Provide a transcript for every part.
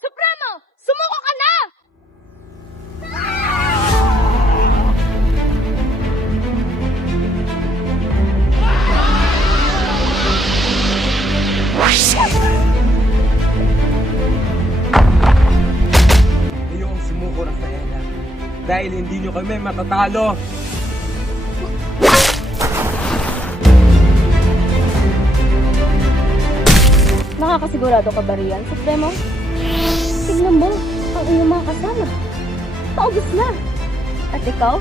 Supremo! Sumuko ka na! Ngayong sumuko, Rafaela. Dahil hindi nyo kami matatalo. Nakakasigurado ka ba riyan, Supremo? Tignan mo, ang iyong mga kasama. Paubos na. At ikaw?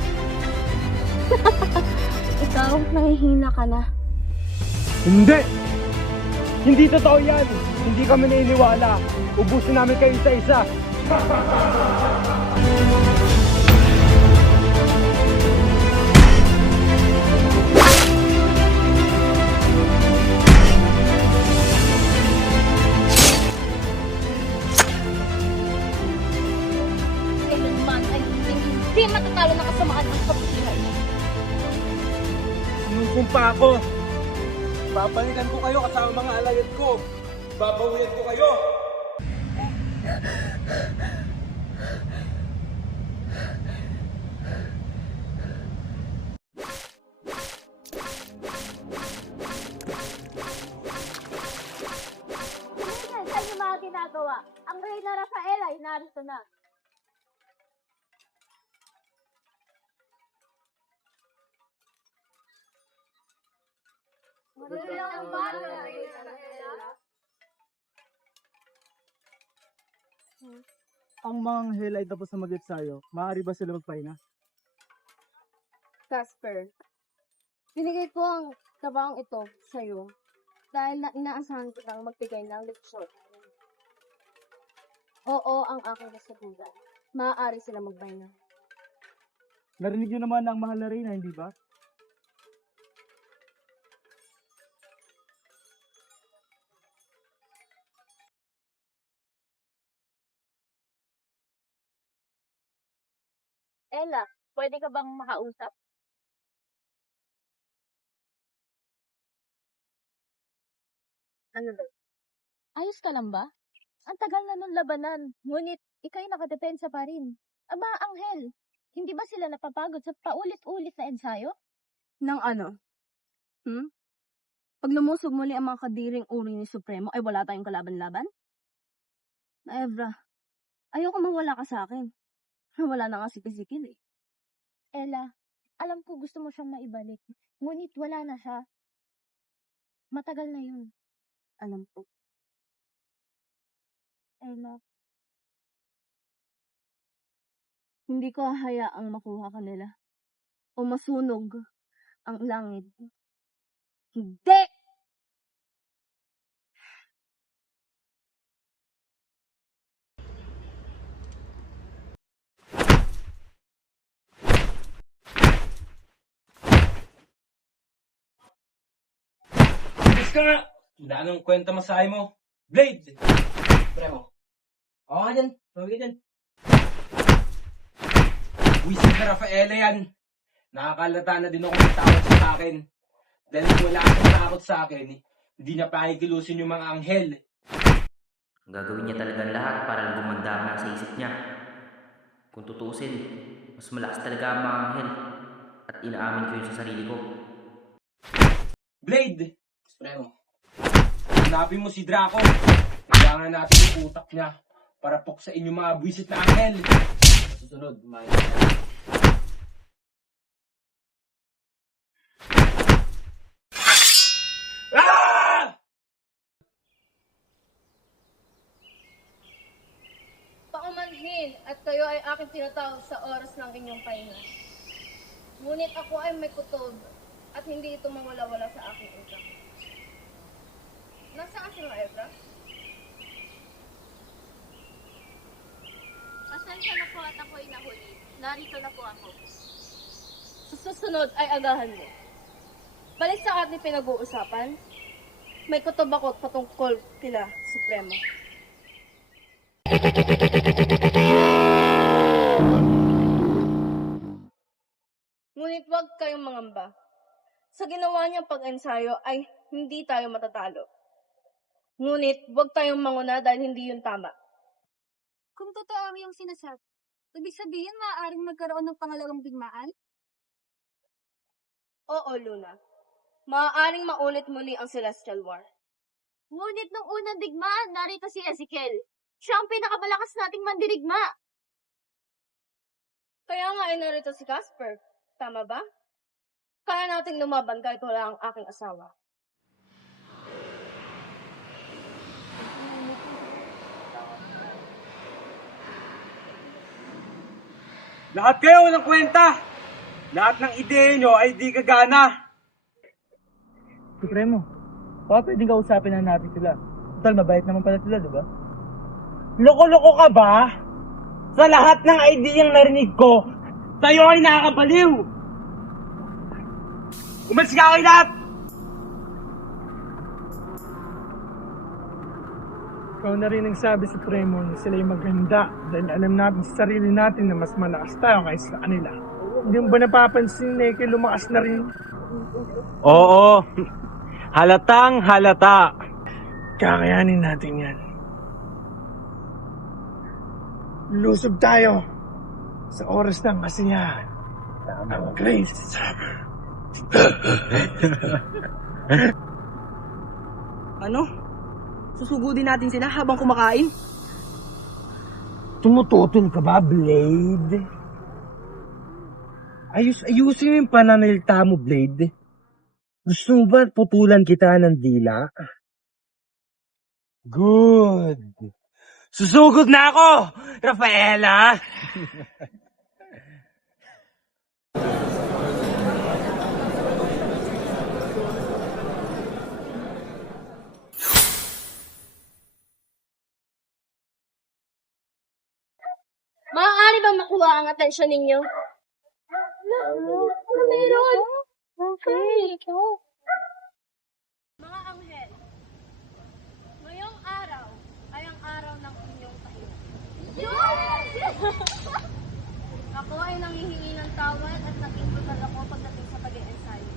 Ikaw, nangihina ka na. Hindi! Hindi totoo yan! Hindi kami naniniwala. Ubusin namin kayo isa-isa. Kailanman ay hindi matatalo ng kasamaan ang kaputihan. Sinusumpa ako. Babalikan ko kayo kasama mga alayad ko. Babawian ko kayo. Sa inyo mga ginagawa, ang Reyna Rafaela ay narito na. Magandang bata, Reyna Rafaela. Ang mga anghel ay tapos na mag-ensayo. Maaari ba sila magpahinga? Casper, binigay ko ang tabang ito sa iyo dahil na inaasahan ko nang magbigay ng leksyon. Oo, ang aking kasagutan. Maaari sila magpahinga. Narinig nyo naman ang mahal na Reyna, hindi ba? Ella, pwede ka bang makausap? Ano ba? Ayos ka lang ba? Ang tagal na nung labanan, ngunit ikay nakadepensa pa rin. Aba, Anghel, hindi ba sila napapagod sa paulit-ulit na ensayo? Nang ano? Pag lumusog muli ang mga kadiring uri ni Supremo, ay wala tayong kalaban-laban? Naevra, ayoko mawala ka sa akin. Wala na nga sikil-sikil eh. Ella, alam ko gusto mo siyang maibalik, ngunit wala na siya. Matagal na yun. Alam ko. Ella, Hindi ko hahayaang makuha ka nila. O masunog ang langit. Hindi! Bilis ka nga! Wala anong kwenta masahe mo. Blade! Premo. Oo nga dyan. Tawag ka dyan. Wisit na Rafaela yan. Nakakalata na din ako ng takot sa akin. Dahil kung wala akong takot sa akin, hindi na pakikilusin yung mga anghel. Gagawin niya talaga ang lahat para lang gumanda sa isip niya. Kung tutuusin, mas malakas talaga ang mga anghel. At inaamin ko yun sa sarili ko. Blade! Premo. Hanapin mo si Draco. Kailangan natin yung utak niya para puksain yung mga buwisit na anghel. Susunod, kumain na. Ah! paumanhin at kayo ay aking tinatawag sa oras ng inyong pahinga. Ngunit ako ay may kutob at hindi ito mawala-wala sa aking utak. Nasaan si Maebra? Pasensya na po at ako'y nahuli. Narito na po ako. Sa susunod ay agahan mo. Balik sa ating pinag-uusapan, may kutob ako patungkol kila Supremo. Ngunit huwag kayong mangamba. Sa ginawa niyang pag-ensayo ay hindi tayo matatalo. Ngunit huwag tayong manguna dahil hindi yun tama. Kung totoo ang iyong sinasabi, ibig sabihin maaaring magkaroon ng pangalawang digmaan? Oo, Luna. Maaaring maulit muli ang Celestial War. Ngunit nung unang digmaan, narito si Ezekiel. Siya ang pinakamalakas nating mandirigma. Kaya nga ay narito si Casper. Tama ba? Kaya nating lumaban kahit wala ang aking asawa. Lahat kayo walang kwenta! Lahat ng ideya nyo ay di kagana! Supremo, baka pwedeng kausapin na natin sila. Total, mabait naman pala sila, di ba? Loko-loko ka ba? Sa lahat ng ideyang narinig ko, tayo ay nakakabaliw! Umalis ka kayo lahat! Ikaw na rin ang sabi, Supremo, na sila'y maganda dahil alam natin sa sarili natin na mas malakas tayo kaysa sa kanila. Hindi mo ba napapansin na ikaw lumakas na rin? Oo, halatang halata. Kakayanin natin yan. Lusob tayo sa oras ng kasiyahan. Ang grace. Ano? Susugudin natin sila habang kumakain? Tumututol ka ba, Blade? Ayusin mo yung pananalita mo, Blade. Gusto mo ba putulan kita ng dila? Good. Susugod na ako, Rafaela! Maaari bang makuha ang atensyon ninyo? Meron. Okay. Mga anghel, ngayong araw ay ang araw ng inyong tahiyan. Ako ay nangihingi ng tawad at naging brutal ako pagdating sa pag-iensayo.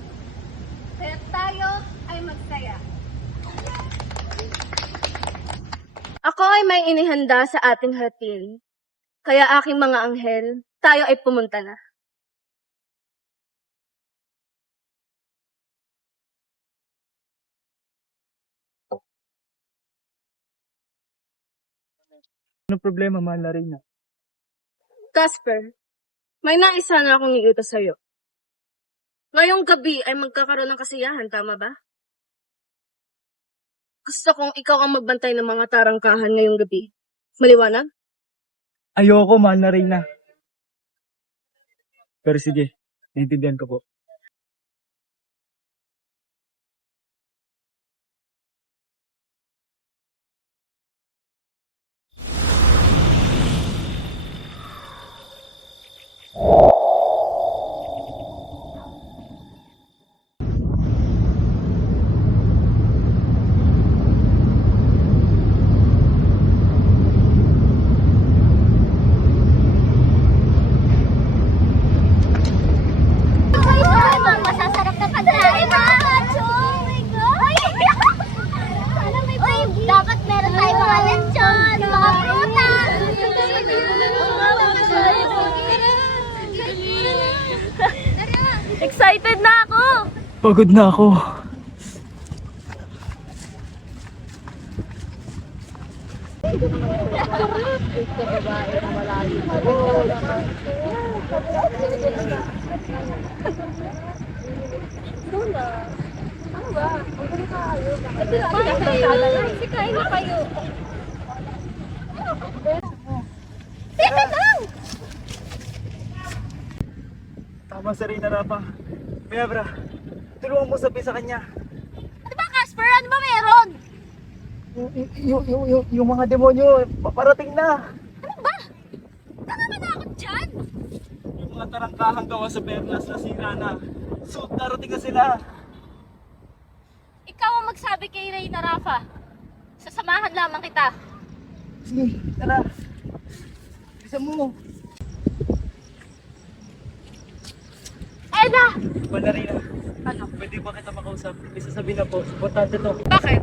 Kaya tayo ay magsaya. Ako ay may inihanda sa ating hatin. Kaya aking mga anghel, tayo ay pumunta na. Ano problema, mahal na rin? Casper, may nais sana akong iutos sa'yo. Ngayong gabi ay magkakaroon ng kasiyahan, tama ba? Gusto kong ikaw ang magbantay ng mga tarangkahan ngayong gabi. Maliwanag? Ayoko, mahal na rin na. Pero sige, naiintindihan ko po. Masasarap na pagkain, Oh my God! Sana may pogi. Dapat meron tayong mga lechon, mga prutas. Excited na ako! Pagod na ako. Kain na kayo. Teka lang! Tama sa rin na Rafa. Mayabra, tulungan mo sabihin sa kanya. Ano ba, Casper? Ano ba meron? Yung mga demonyo, paparating na. Ano ba? Tama na ako dyan! Yung mga mga tarangkahang gawa sa perlas na sira na. So, darating na sila. Ikaw ang magsabi kay Ray na Rafa. Sasamahan lamang kita. Sige, tara. Bilisan mo. Ella! Mandarina, Ano? pwede ba kita makausap? May sasabihin na po, importante to. Bakit?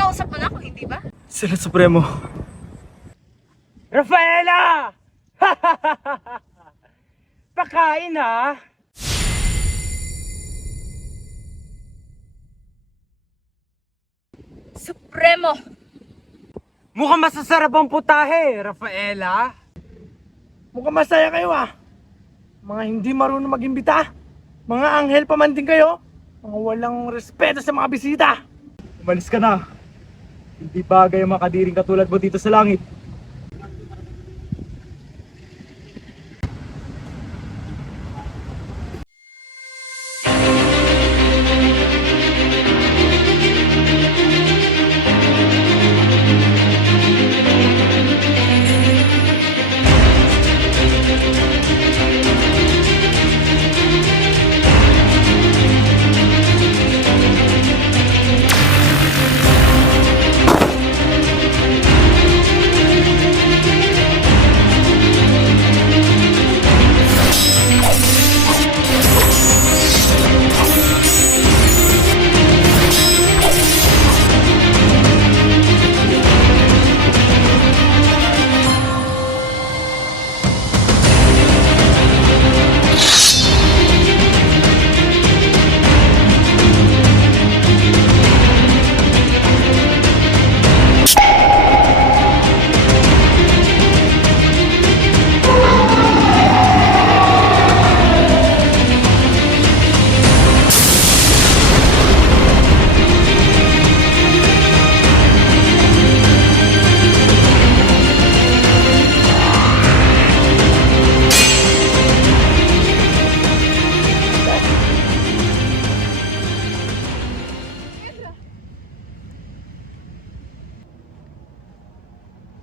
Kausap mo na ako, hindi ba? Sila Supremo. Rafaela! Pakain ha! Supremo! Mukhang masasarap ang putahe, Rafaela. Mukhang masaya kayo Mga hindi marunong mag-imbita. Mga anghel pa man din kayo. Mga walang respeto sa mga bisita. Umalis ka na. Hindi bagay ang makadiring katulad mo dito sa langit.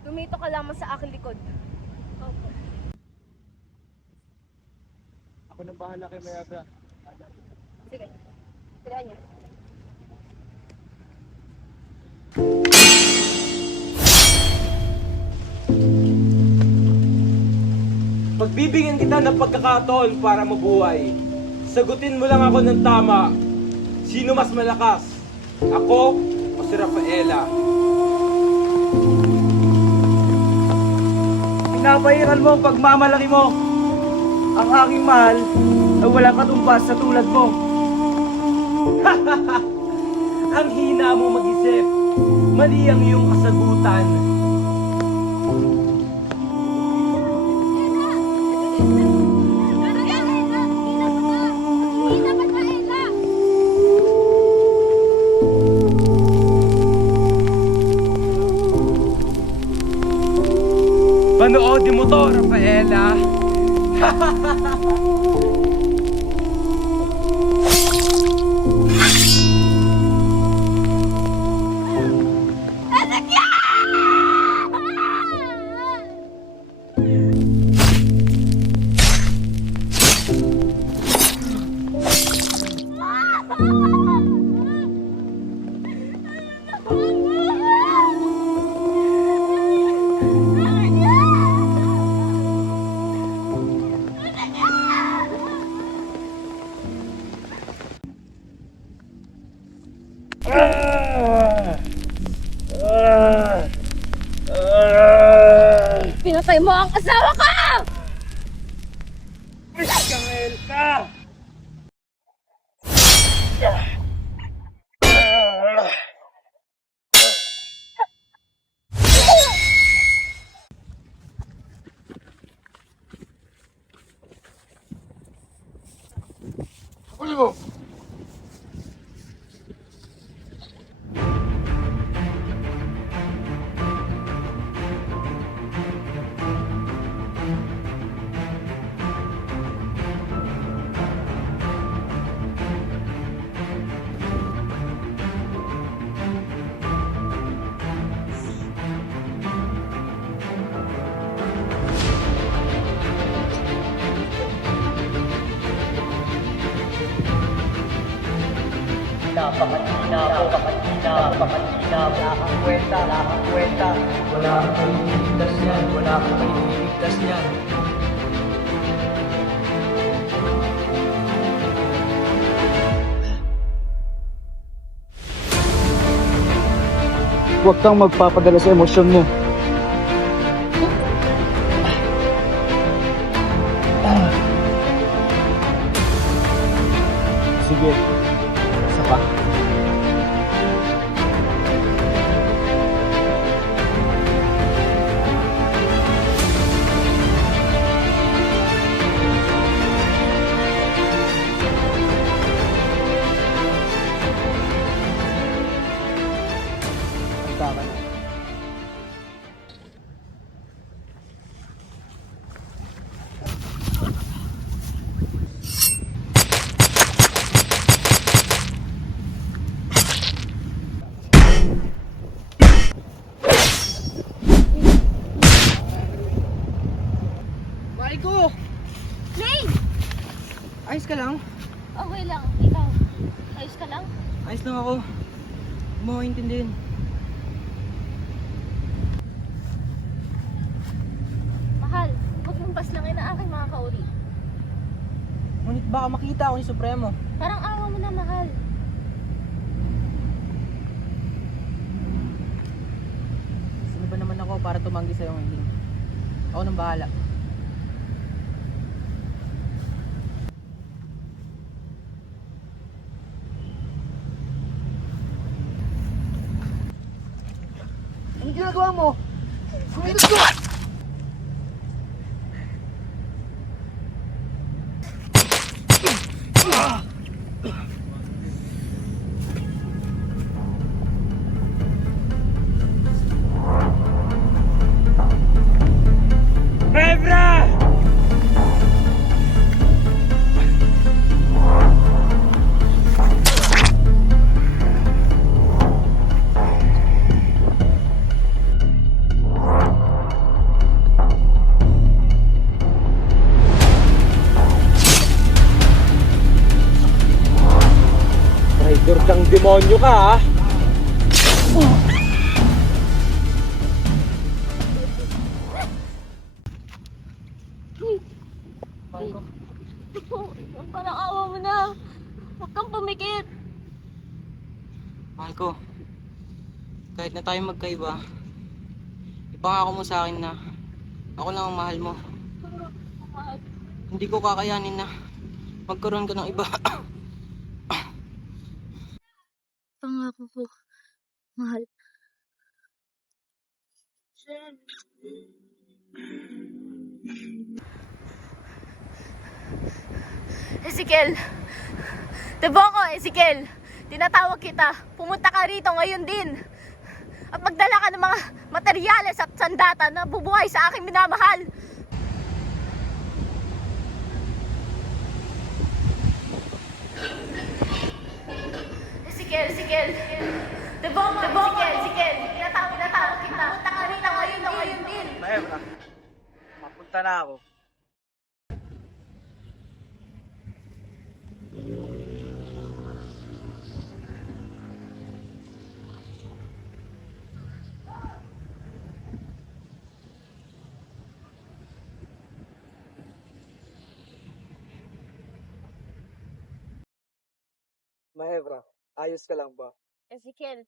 Tumito ka lamang sa aking likod. Ako na bahala kay Mayabra. Sige. Tirahan niyo. Pagbibigyan kita ng pagkakataon para mabuhay. Sagutin mo lang ako ng tama. Sino mas malakas? Ako o si Rafaela? Pinapahiran mo ang pagmamalaki mo. Ang aking mahal ay walang katumbas sa tulad mo. Ang hina mo mag-isip. Mali ang iyong kasagutan. Panoodin mo to, Rafaela. Pinatay mo ang asawa ko! Iskamel ka! Huli mo! Pakalina, wala kang kwenta, wala kang kwenta. Wala kang maliligtas niyan, wala kang maliligtas niyan. Huwag kang magpapadala sa emosyon mo. Sige, isa pa. Handa ka na. Mariko! Lane! Ayos ka lang? Okay lang. Ikaw, ayos ka lang? Ayos lang ako. Huwag mo intindihin. Mahal, huwag mong paslangin ang aking mga kauri. Ngunit baka makita ako ni Supremo. Parang awa mo na, mahal. Sino ba naman ako para tumanggi sa'yo ngayon? Ako nang bahala. Anong ginagawa mo? Kumilos ko! Bebra! Traitor kang demonyo ka, ha? Parang awa mo na. Huwag kang pumikit. Mahal ko, kahit na tayo magkaiba, ipangako mo sa akin na ako lang ang mahal mo. Mahal. Hindi ko kakayanin na magkaroon ka ng iba. Pangako ko, mahal. Ezekiel! Tebongo, Ezekiel! Tinatawag kita. Pumunta ka rito ngayon din. At magdala ka ng mga materyales at sandata na bubuhay sa aking minamahal. Ezekiel! Ezekiel! Tebongo, Ezekiel! Tinatawag kita. Pumunta ka rito ngayon din. Maebra, mapunta na ako. Maebra, ayos ka lang ba? Ezekiel,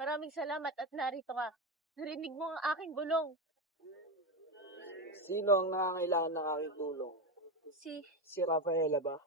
maraming salamat at narito ka. Narinig mo ang aking bulong. Sino ang nangangailangan ng aking tulong? Si Si Rafaela ba?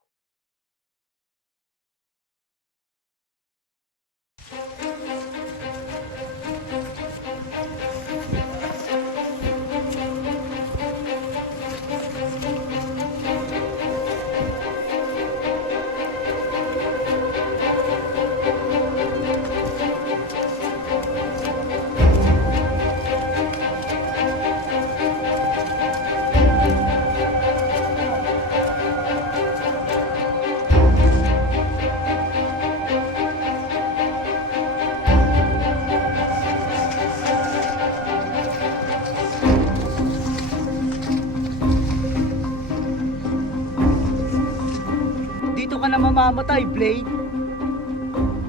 Dito ka na mamamatay, Blade.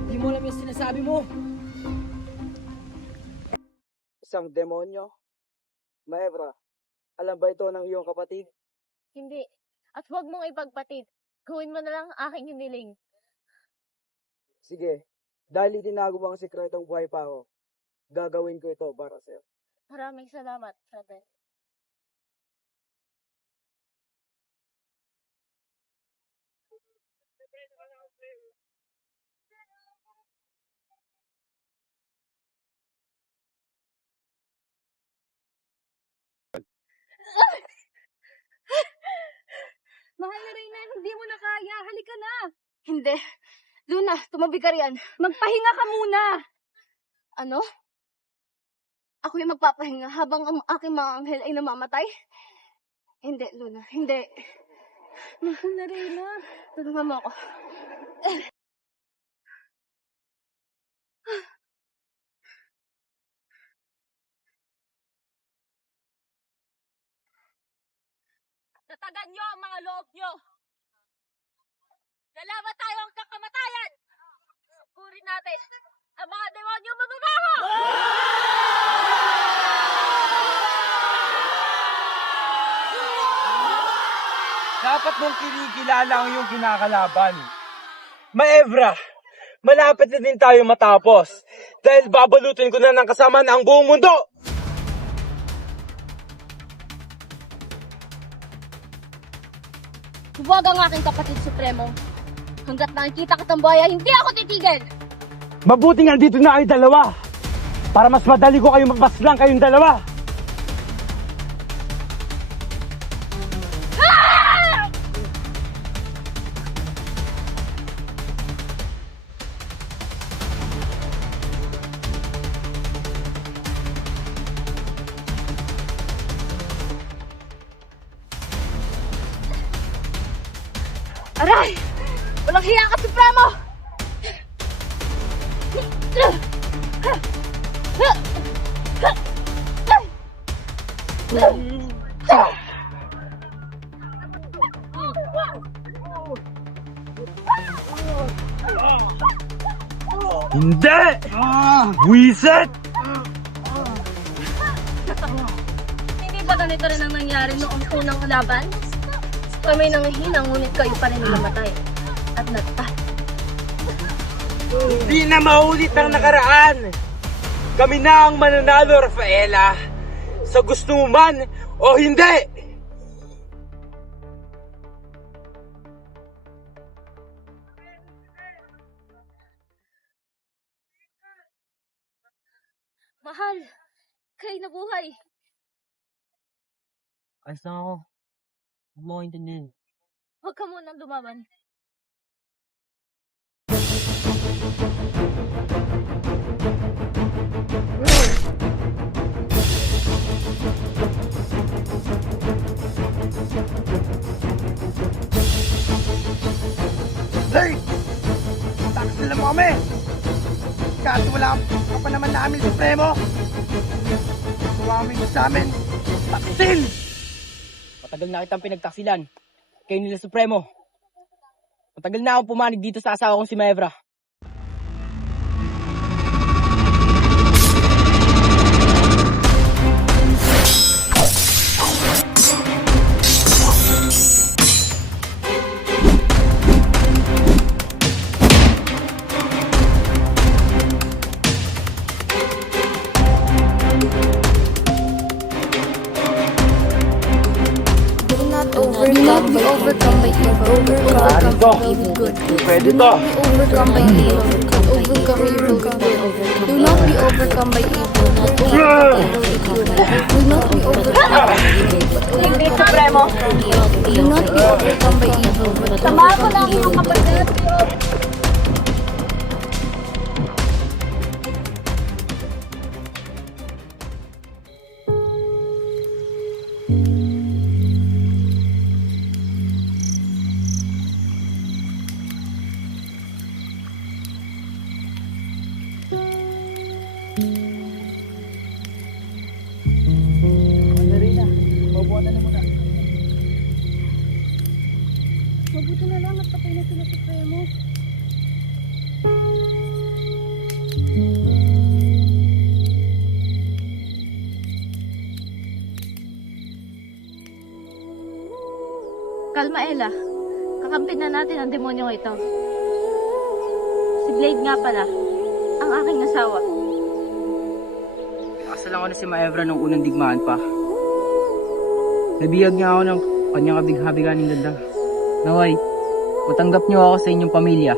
Di mo alam yung sinasabi mo. isang demonyo? Maebra, alam ba ito ng iyong kapatid? Hindi. At huwag mong ipagpatid. Gawin mo na lang ang aking hiniling. Sige, dahil itinago mo ang sikretong buhay pa ako, gagawin ko ito para sa'yo. Maraming salamat, Father. Mahal na Reyna, hindi mo na kaya. Halika na. Hindi. Luna, tumabi ka riyan. Magpahinga ka muna. Ano? Ako yung magpapahinga habang ang aking mga anghel ay namamatay? Hindi, Luna. Hindi. Mahal na Reyna. Tulungan mo ako. Tatagan nyo ang mga loob nyo. Lalaban tayo hanggang kamatayan. Sukurin natin ang mga demonyo mababaho! Dapat mong kinikilala ang iyong kinakalaban. Maebra, malapit na din tayo matapos. Dahil babalutin ko na ng kasama na ang buong mundo. Huwag ang aking kapatid Supremo. Hanggat nakikita kitang buhaya, hindi ako titigil. Mabuting andito na kayo dalawa. Para mas madali ko kayong magpaslang kayong dalawa. Aray! Walang hiya ka, Supremo! Hindi! Wiset! Hindi ba ganito rin ang nangyari noong unang laban? Kami nanghihina, ngunit kayo pa rin namatay. At nagtat. Hindi na maulit ang nakaraan. Kami na ang mananalo, Rafaela. Sa gusto mo man o hindi. Mahal, kayo nabuhay. Ayos lang ako. Huwag mo ko intindihin. Huwag ka munang lumaban. Hey! Taksil mo kami! Kaso wala ka pa naman namin Supremo! Sumami mo sa amin! Taksil! Matagal na kitang pinagtaksilan. Kayo nila Supremo. Matagal na akong pumanig dito sa asawa kong si Maebra. Do not be overcome by evil, overcome by evil good. Pwede Do to. not be overcome by evil, overcome evil with good. Do not be overcome by evil, but overcome evil with good. Do not be overcome by evil, but overcome evil with good. Do not be overcome by evil, but overcome evil with good. Mabuti na lang at patay na sila Supremo. Kalma, Ella. Kakampi na natin ang demonyong ito. Si Blade nga pala, ang aking asawa. Nakasalan ko na si Maevra nung unang digmaan pa. Nabiyag niya ako ng kanyang kabig-habiganing ganda. Naway, matanggap niyo ako sa inyong pamilya.